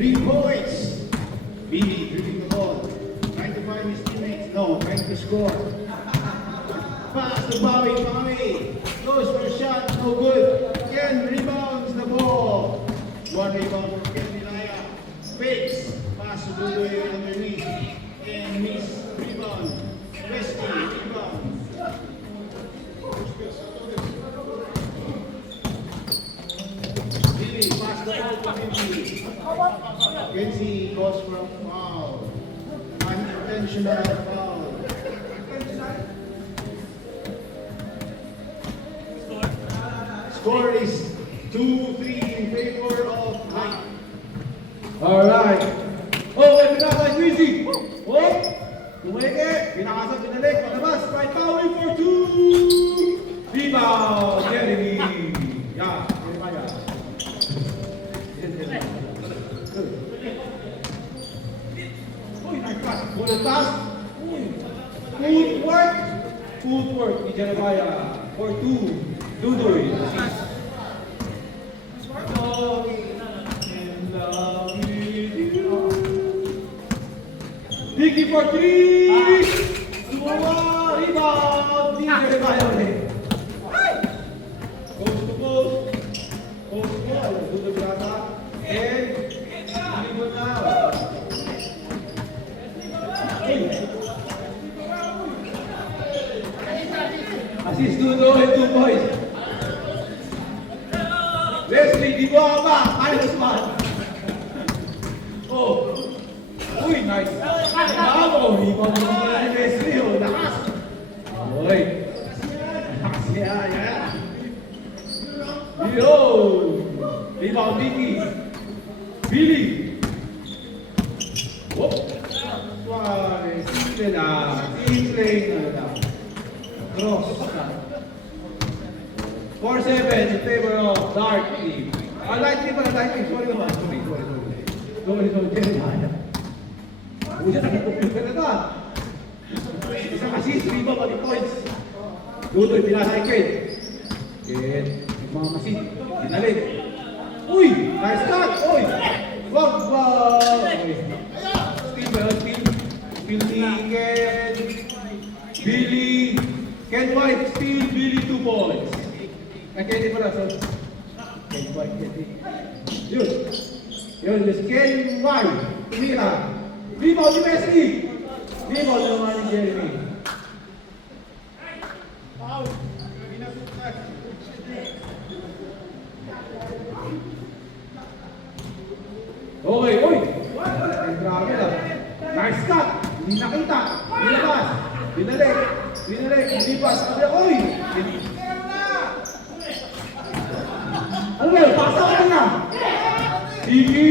3 points. Billy dribbling the ball. Trying to find his teammates. No, trying to score. Pass to Bowie. Bowie goes for a shot. No good. Ken rebounds the ball. One rebound for Ken Nilaya. Fakes. Pass to Budoy underneath. And miss. Rebound. Wesley. Rebound. Billy. Pass the ball to Billy. Kenzie goes for a foul. Unintentional foul. Score is 2-3 in favor of Mike. Alright. Oh, may pinakasay Quincy. Oh, tumeke. Pinakasay, pinalik, patabas. Right foul for 2. Rebound. Jeremy. Yeah, Jeremiah. Uy, nice pass. Bullet pass. Uy. Footwork. Footwork ni Jeremiah for 2. Dudoy. Dicky for 3! Sumawa! Rebound! Di Jeremiah ulit. Coast to coast. Coast to coast. Dudoy Pirata. And Libon na. Assist Dudoy, 2 points. Leslie, di mo ba? Minus 1. Oh. Uy, nice. Bravo. Rebound mo na ni Leslie. Oh, lakas. Uy. Lakas niya. Yan. Yo. Rebound, Vicky. Billy. Whoop. Suarez. Simple lang. Simple lang. Cross. 4-7 in favor of Dark Team. Light team pala, light team. Sorry naman. Sorry, Jeremiah. Uy, siya nagpupunta na ta. Isang assist, rebound, pati points. Dudoy, pinasa kay Kate. Kate, nagmamasid. Dinalik. Uy, nice cut. Uy, wag ba? Steal ba yun? Steal ni Ken. Billy. Ken White, steal. Billy 2 points. Kaya pala, so. Ken White, yun. Yun, just Ken White. Tumira. Rebound ni Wesley. Rebound naman ni Jeremy. Okay, uy! Grabe lang. Nice cut. Hindi nakita. Nilabas. Binalik. Nilipas. Sabi, uy! Okay, pasa ka na. Sige.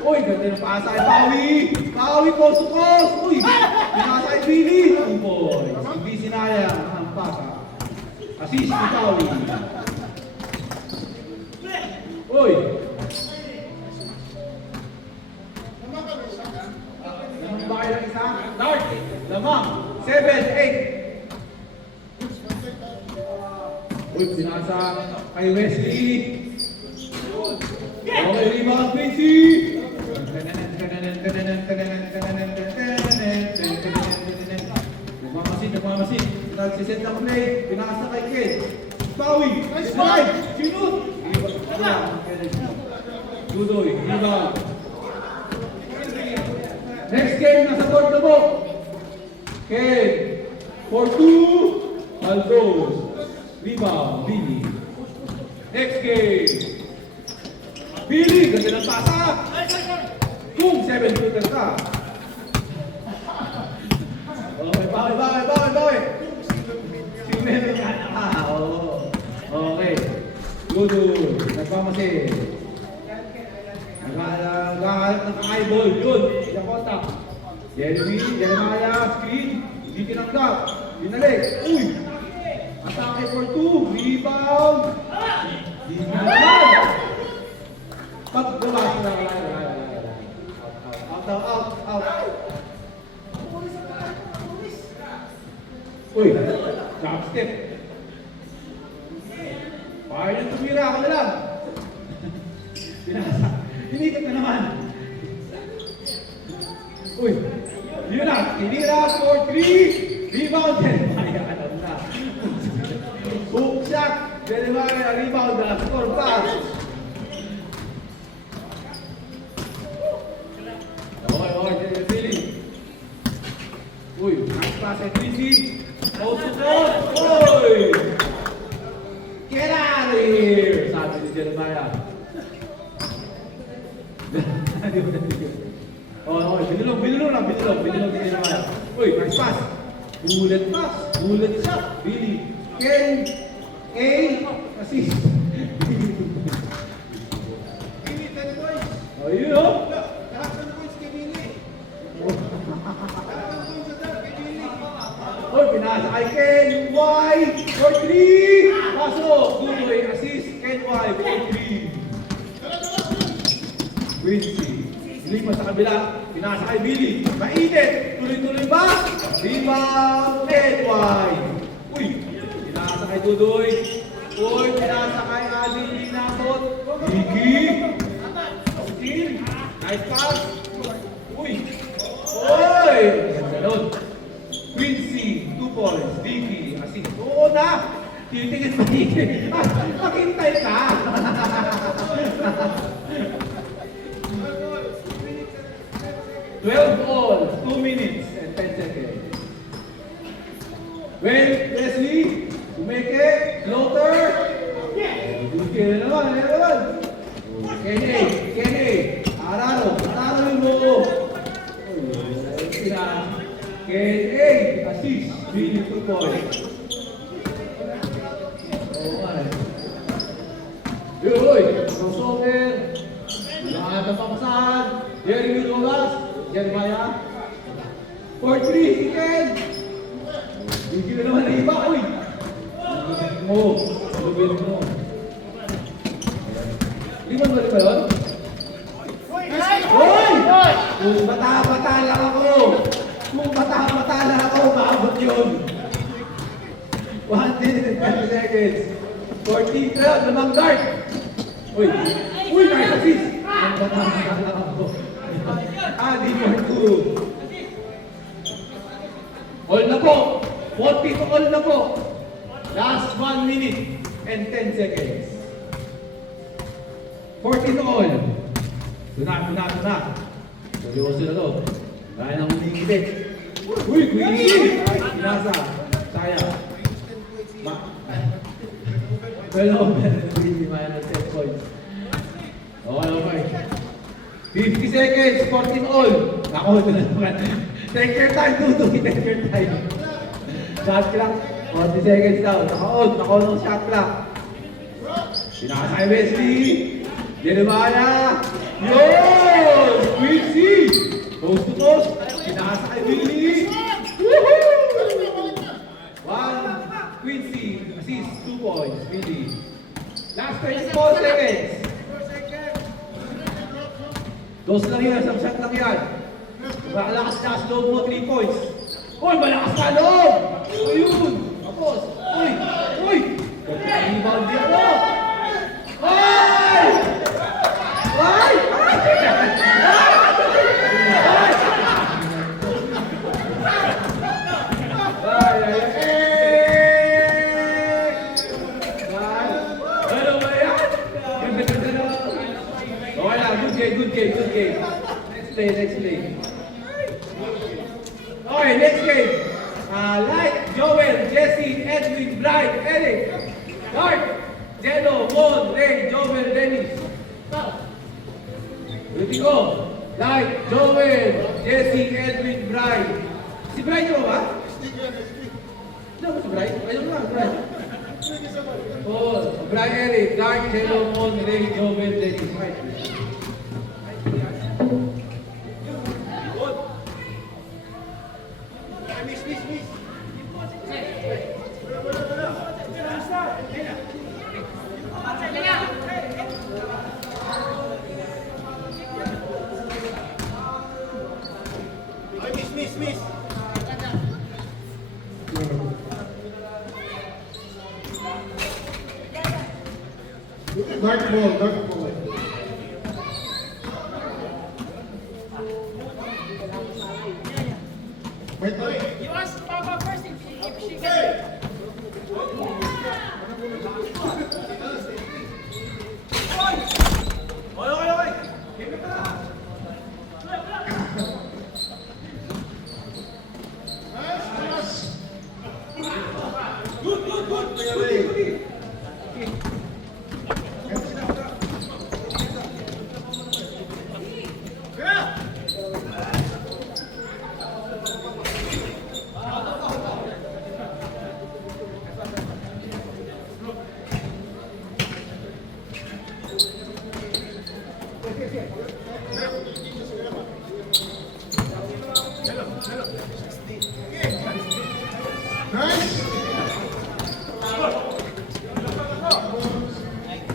Uy, ganda ng pasa kay Bowie, coast to coast. Uy, pinasa kay Billy. 2 points. Hindi sinayang ang pasa. Assist ni Bowie. Uy. Lamang ba kayo ng isa? Dart. Lamang. 7-8. Uy, pinasa kay Wesley. Okay, rebound, Quincy. Nagmamasid. Nagsiset na play. Pinasa kay Ken. Bowie. Drive. Sinut. Dudoy. Rebound. Next game, nasa board na mo. Ken. For 2. Aldos. Rebound. Billy. Next game. Billy. Ganda ng pasa. Kung 7-footer ka. Okay, Bowie. Si Melo yan. Oo. Okay. Good. Nagpamasin. Naghahanap ng eyeball. Yun. Yung kontak. Jeremiah. Screen. Hindi tinanggap. Binalik. Uy. Atake for 2. Rebound. Rebound. Pag-gawa sila. Out. Uy, drop step. Fire yung tumira, ako na lang. Pinasa. Inikot na naman. Uy, yun na. Tinira for 3. Rebound, Jeremiah. Alam na. Hook shot. Jeremiah, rebound na. Score pass. Okay, Billy. Uy, nice pass at Quincy. Post to post. Uy! Get out of here! Sabi ni Jeremiah. Binulong ni Jeremiah. Uy, nice pass. Bullet pass. Bullet shot. Billy. Ken. A. Assist. Billy, 10 points. Oh, yun o. Lahat ng points kay Billy. Lahat ng points sa dad kay Billy. Uy, pinasa kay Ken Y. For 3. Pasok. Tuloy. Assist. Ken Y. For 3. Quincy. Lipat sa kabila. Pinasa kay Billy. Mainit. Tuloy-tuloy ba? Rebound. Ken Y. Uy. Pinasa kay Dudoy. Uy. Pinasa kay Ali. Linakot. Vicky. Steal. Nice pass. Uy. Uy. Ganun. Quincy. 2 points. Vicky. Assist. Oo na. Titingin pa Vicky. Maghintay ka. 12 all, 2 minutes and 10 seconds. Wait, Wesley, umeke, floater. Buki na naman. Kenny, Araro yung mo. Kenny, assist, Billy 2 points. Uy, crossover. Lahat ng papasahan. Jeremy Rolas. Jeremiah. For 3, si Ken. Bigyan na naman na iba. Uy. Salubin mo. Liman ba yun? Uy! Kung bata-bata lang ako, maabot yun. 1 minute and 10 seconds. 40, lamang guard. Uy, nice assist. Kung bata-bata lang ako. Adi for 2. All na po. 40 to all na po. Last 1 minute and 10 seconds. 40 to all. Tuna. Seryoso na to. Kaya nang umingipit. Uy, Quincy! Pinasa. Saya. Well, Quincy, minus 10 points. Okay. 50 seconds, 14 all. Ako, ito na naman. Take your time, Dudu. Take your time. Shot clock. 40 seconds daw. Naka-on ng shot clock. Pinaka kay Wesley. Jeremiah. Yun! Quincy! Post to post. Pinaka kay Billy. Woohoo! 1. Quincy. Assist. 2 points. Billy. Last 24 seconds. Dos lang yan, isang shot lang yan. Malakas na sa loob mo, 3 points. Uy, malakas na loob! Ayun! Tapos, uy! Rebound din mo! Ay! Ano ba yan? Okay lang, good game. Next play. Okay, next game. Light, Joel, Jesse, Edwin, Brian, Eric, Dark, Jeno, Mon, Ray, Joel, Dennis. Ulitin ko. Light, Joel, Jesse, Edwin, Brian. Si Brian nyo ba? Ano ba si Brian? Ayun lang, Brian. Brian, Eric, Dark, Jeno, Mon, Ray, Joel, Dennis. Right. Miss. Dark ball. Hello.